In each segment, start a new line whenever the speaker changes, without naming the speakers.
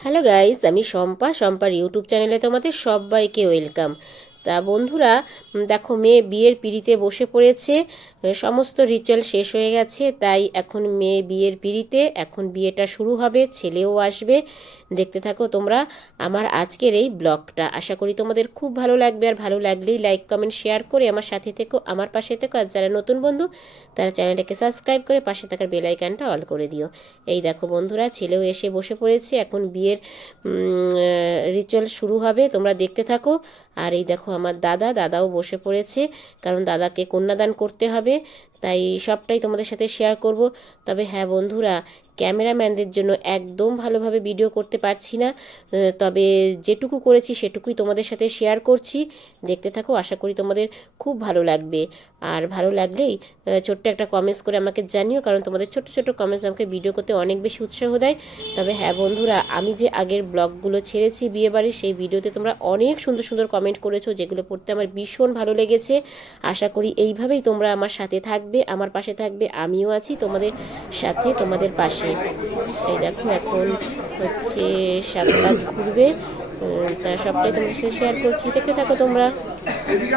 Hello guys আমি Shampa শম্পার YouTube চ্যানেলে তোমাদের সবাইকে ওয়েলকাম। তা বন্ধুরা দেখো মেয়ে বিয়ের পিড়িতে বসে পড়েছে সমস্ত রিচুয়াল শেষ হয়ে গেছে, তাই এখন মেয়ে বিয়ের পিড়িতে, এখন বিয়েটা শুরু হবে, ছেলেও আসবে। দেখতে থাকো তোমরা আমার আজকের এই ব্লগটা। আশা করি তোমাদের খুব ভালো লাগবে, আর ভালো লাগলেই লাইক কমেন্ট শেয়ার করে আমার সাথে থেকো, আমার পাশে থেকো, আর যারা নতুন বন্ধু, তারা চ্যানেলটাকে সাবস্ক্রাইব করে পাশে থাকার বেল আইকনটা অল করে দিও। এই দেখো বন্ধুরা, ছেলেও এসে বসে পড়েছে, এখন বিয়ের রিচুয়াল শুরু হবে, তোমরা দেখতে থাকো, আর এই দেখো আমার দাদা দাদাও বসে পড়েছে কারণ দাদাকে কন্যাদান করতে হবে। তাই সবটাই তোমাদের সাথে শেয়ার করব। তবে হ্যাঁ বন্ধুরা, ক্যামেরাম্যানদের জন্য একদম ভালোভাবে ভিডিও করতে পারছি না। তবে যেটুকু করেছি সেটুকুই তোমাদের সাথে শেয়ার করছি। দেখতে থাকো, আশা করি তোমাদের খুব ভালো লাগবে। আর ভালো লাগলেই ছোট্ট একটা কমেন্টস করে আমাকে জানিও, কারণ তোমাদের ছোট ছোট কমেন্টস আমাকে ভিডিও করতে অনেক বেশি উৎসাহ দেয়। তবে হ্যাঁ বন্ধুরা, আমি যে আগের ব্লগগুলো ছেড়েছি বিয়েবাড়ির, সেই ভিডিওতে তোমরা অনেক সুন্দর সুন্দর কমেন্ট করেছ, যেগুলো পড়তে আমার ভীষণ ভালো লেগেছে। আশা করি এইভাবেই তোমরা আমার সাথে থাকবে। আমার পাশে থাকবে, আমিও আছি তোমাদের সাথে, তোমাদের পাশে। এই দেখো, এখন হচ্ছে সাত পাঁচ ঘুরবে। তা সবটাই তোমাদের সাথে শেয়ার করছি। দেখতে থাকো তোমরা।
এদিকে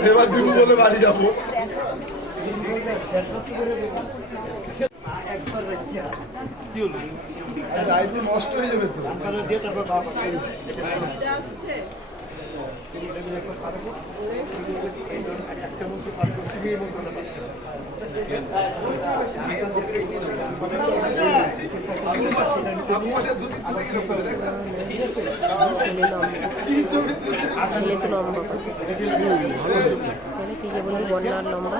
সেবার দিব বলে বাড়ি যাব। নষ্ট হয়ে যাবে তো।
ছেলে তো লম্বা তাহলে তুই যে বললি বন্যার লম্বা।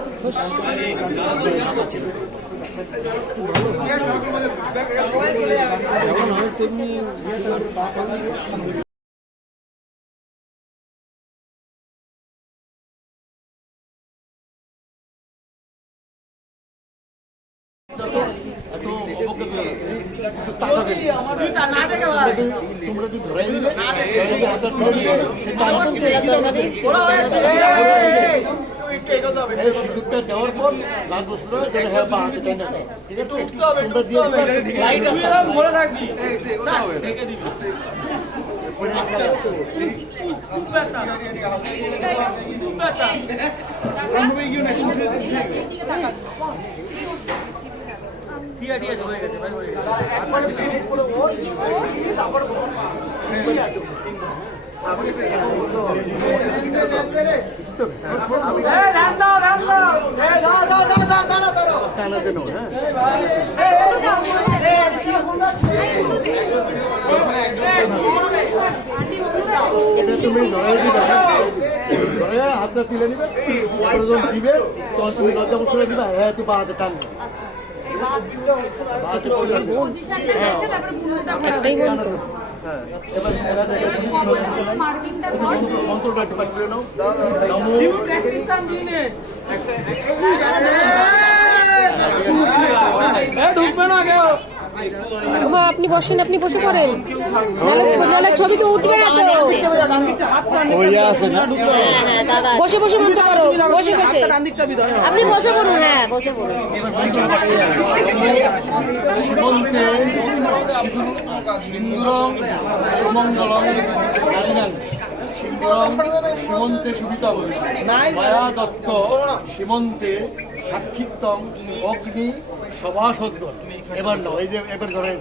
সিঁদুরটা দেওয়ার পর লাল হ্যাঁ বা হাতে দিবে, টানা দেন, হ্যাঁ এটা তুমি নয় হাতটা তুলে নিবে। দিবে তখন তুমি লজ্জা বস্ত্র দিবে। হ্যাঁ তুই বা হাতে টানবে
একটাই বোন তো আপনি বসেন আপনি বসে পড়েন। ছবি তো উঠবে না তো। হ্যাঁ হ্যাঁ বসে বসে মন্ত্র করো বসে বসে। আপনি বসে পড়ুন হ্যাঁ বসে পড়ুন।
সীমন্তে সিন্দুরং সুমঙ্গলং নারীনাং সিন্দুরং সীমন্তে সুবিতম মায়া দত্ত সীমন্তে সাক্ষিত্তং অগ্নি সভাসদ্য এবার নাও এই যে এবার ধরেন।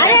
আরে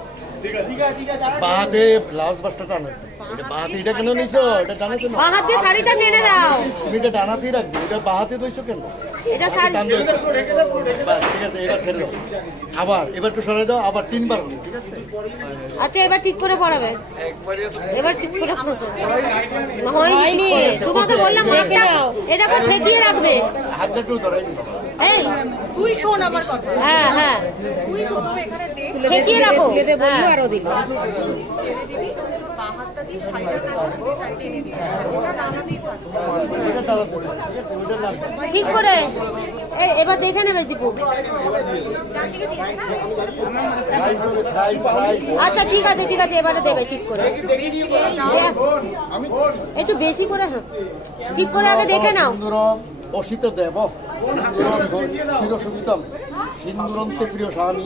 বাহাতে ব্লাউজ বাসটা টানো। এটা বাহাতে এটা কেন নিছো? এটা টানো কেন?
বাঁ হাত দিয়ে শাড়িটা টেনে দাও।
তুমি এটা ডানাতেই রাখবে এটা বাহাতে রইছো কেন?
এটা শাড়ি
টান দিও। বাস, ঠিক আছে এটা ছেড়ে দাও। আবার এবার একটু সরে দাও আবার তিনবার ঠিক আছে?
আচ্ছা এবার ঠিক করে পড়াবে। এবার ঠিক করে পড়াবে। না, হয়নি। তোমাকে বললাম হাতটা এ দেখো ঠেকিয়ে রাখবে।
হাতটা একটু ধরাই দিও
এই।
তুই শোন আমার কথা।
হ্যাঁ হ্যাঁ।
তুই প্রথমে এখানে দেখ
ঠেকিয়ে রাখো। হ্যাঁ।
দিল।
ঠিক
করে। এই এবার দেখে নেবে দীপু। আচ্ছা ঠিক আছে ঠিক আছে এবারে দেবে ঠিক করে। একটু বেশি করে হ্যাঁ। ঠিক করে আগে দেখে নাও।
অসিত দেব। শিরসুবিতম সিন্দুরন্তে প্রিয় স্বামী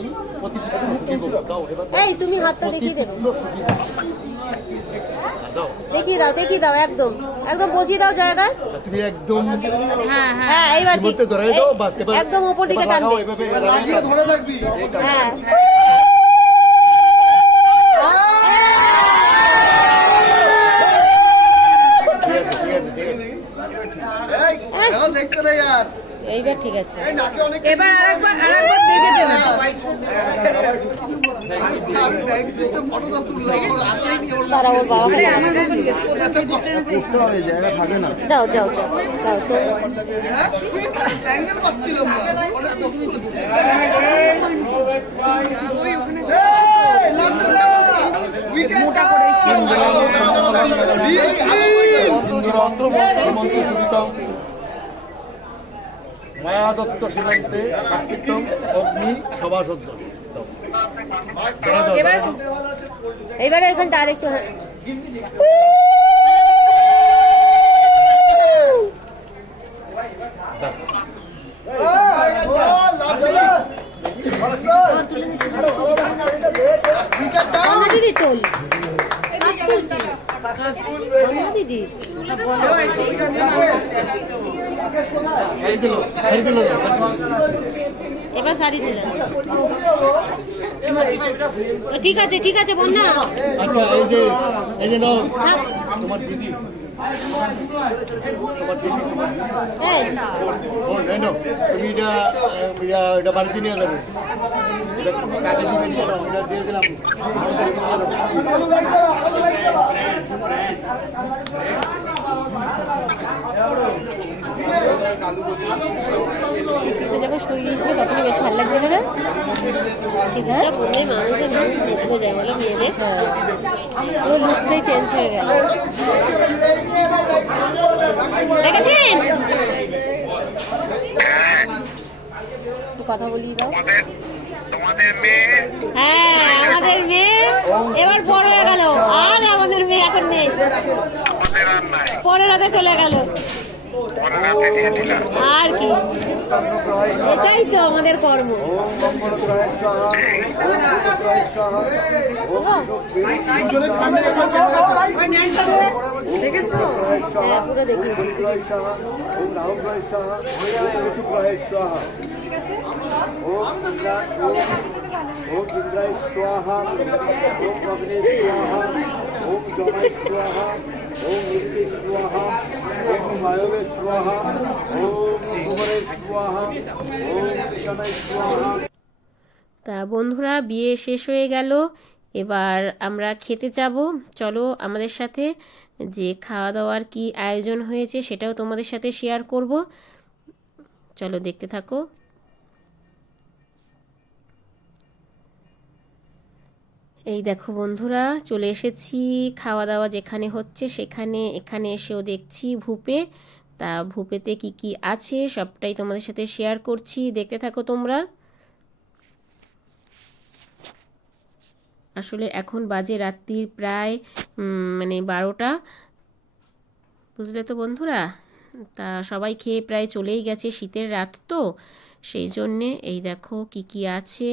দাও।
এই তুমি হাতটা দেখিয়ে দেবে। দেখিয়ে দাও দেখিয়ে দাও একদম। একদম বসিয়ে দাও জায়গায়।
তুমি একদম
হ্যাঁ। হ্যাঁ এইবার ঠিক।
সীমান্তে দাও বাস
একদম উপর দিকে টানবে।
লাগিয়ে ধরে থাকবি
হ্যাঁ
ঠিক আছে, ঠিক আছে, ঠিক আছে।
এই এখন দেখতে নেই আর
এইবার ঠিক আছে
এই নাকে অনেক
এবার আরেকবার আরেকবার দেখে দে না
আমি ব্যাংক থেকে ফটো তুললাম ওর আসেনি ওর
তারা ওর বাবা যাও যাও যাও যাও তো
না অনেক কষ্ট হচ্ছে এই লাট্টুদা উইকেট
সিন্দুরন্ত্র মন্ত্র সুবিতম মায়া দত্ত সীমান্তে সাক্ষিতম অগ্নি।
এইবারে এখানটা আরেকটু হ্যাঁ।
ব্যাস।
দিদি তোল দিদি
দিলো, শাড়ি দিলো, দিলো।
এবার শাড়ি দিলেন ঠিক আছে ঠিক আছে বন্যা।
আচ্ছা এই যে এই যে নাও। তোমার দিদি বাড়িতে নিয়ে যাবে। দিয়ে দিলাম।
যখন সই দিয়েছিল তখনই বেশ ভালো লাগছিল না। এটা বললে মানুষের মুখ যায় বলো মেয়েদের পুরো লুকটাই চেঞ্জ হয়ে গেল। দেখেছেন কথা বলি দাও। হ্যাঁ আমাদের মেয়ে এবার বড় হয়ে গেল। আর আমাদের মেয়ে এখন নেই। পরের রাতে চলে গেল। আর কি? সেটাই তো আমাদের কর্ম।
ওম ইন্দ্রায় স্বাহা ওম অগ্নে স্বাহা ওম জমায় স্বাহা ওম নীতি স্বাহা ওম বায়বে স্বাহা
তা বন্ধুরা, বিয়ে শেষ হয়ে গেল। এবার আমরা খেতে যাব। চলো আমাদের সাথে যে খাওয়া দাওয়ার কি আয়োজন হয়েছে সেটাও তোমাদের সাথে শেয়ার করব। চলো দেখতে থাকো। এই দেখো বন্ধুরা, চলে এসেছি খাওয়া দাওয়া যেখানে হচ্ছে সেখানে। এখানে এসেও দেখছি ভূপে। তা ভূপেতে কি কি আছে সবটাই তোমাদের সাথে শেয়ার করছি, দেখতে থাকো তোমরা।
আসলে এখন বাজে রাত্রির প্রায় মানে বারোটা। বুঝলে তো বন্ধুরা? তা সবাই খেয়ে প্রায় চলেই গেছে শীতের রাত তো, সেই জন্যে এই দেখো কি কি আছে,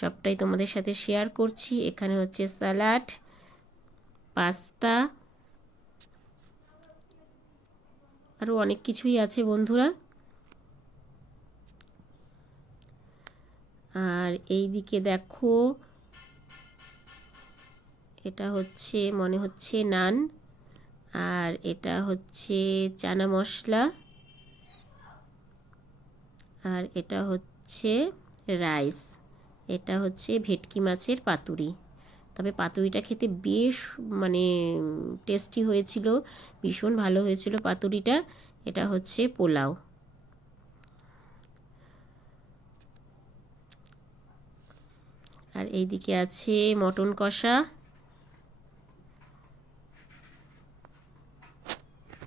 সবটাই তোমাদের সাথে শেয়ার করছি। এখানে হচ্ছে স্যালাড পাস্তা আরও অনেক কিছুই আছে, বন্ধুরা। আর এই দিকে দেখো, এটা হচ্ছে, মনে হচ্ছে নান। আর এটা হচ্ছে চানা মশলা। আর এটা হচ্ছে রাইস। এটা হচ্ছে ভেটকি মাছের পাতুরি। তবে পাতুরিটা খেতে বেশ মানে টেস্টি হয়েছিল, ভীষণ ভালো হয়েছিল পাতুরিটা। এটা হচ্ছে পোলাও। আর এইদিকে আছে মটন কষা।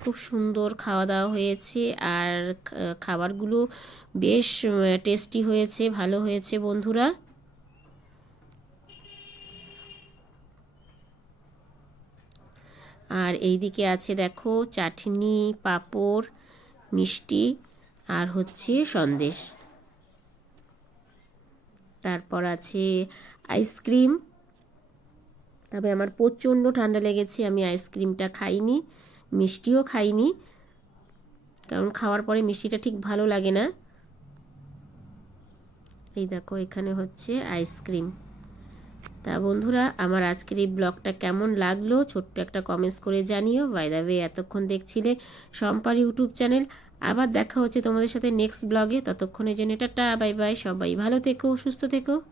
খুব সুন্দর খাওয়া দাওয়া হয়েছে আর খাবারগুলো বেশ টেস্টি হয়েছে, ভালো হয়েছে বন্ধুরা। আর এইদিকে আছে দেখো চাটনি, পাঁপড়, মিষ্টি আর হচ্ছে সন্দেশ। তারপর আছে আইসক্রিম। তবে আমার প্রচণ্ড ঠান্ডা লেগেছে, আমি আইসক্রিমটা খাইনি, মিষ্টিও খাইনি। কারণ খাওয়ার পরে মিষ্টিটা ঠিক ভালো লাগে না। এই দেখো এখানে হচ্ছে আইসক্রিম। তা বন্ধুরা, আমার আজকের এই ব্লগটা কেমন লাগল ছোট্ট একটা কমেন্টস করে জানিও। বাইদাবে এতক্ষণ দেখছিলে সম্পার ইউটিউব চ্যানেল। আবার দেখা হচ্ছে তোমাদের সাথে নেক্সট ব্লগে ততক্ষণের জন্য টাটা বাই বাই সবাই ভালো থেকো, সুস্থ থেকো।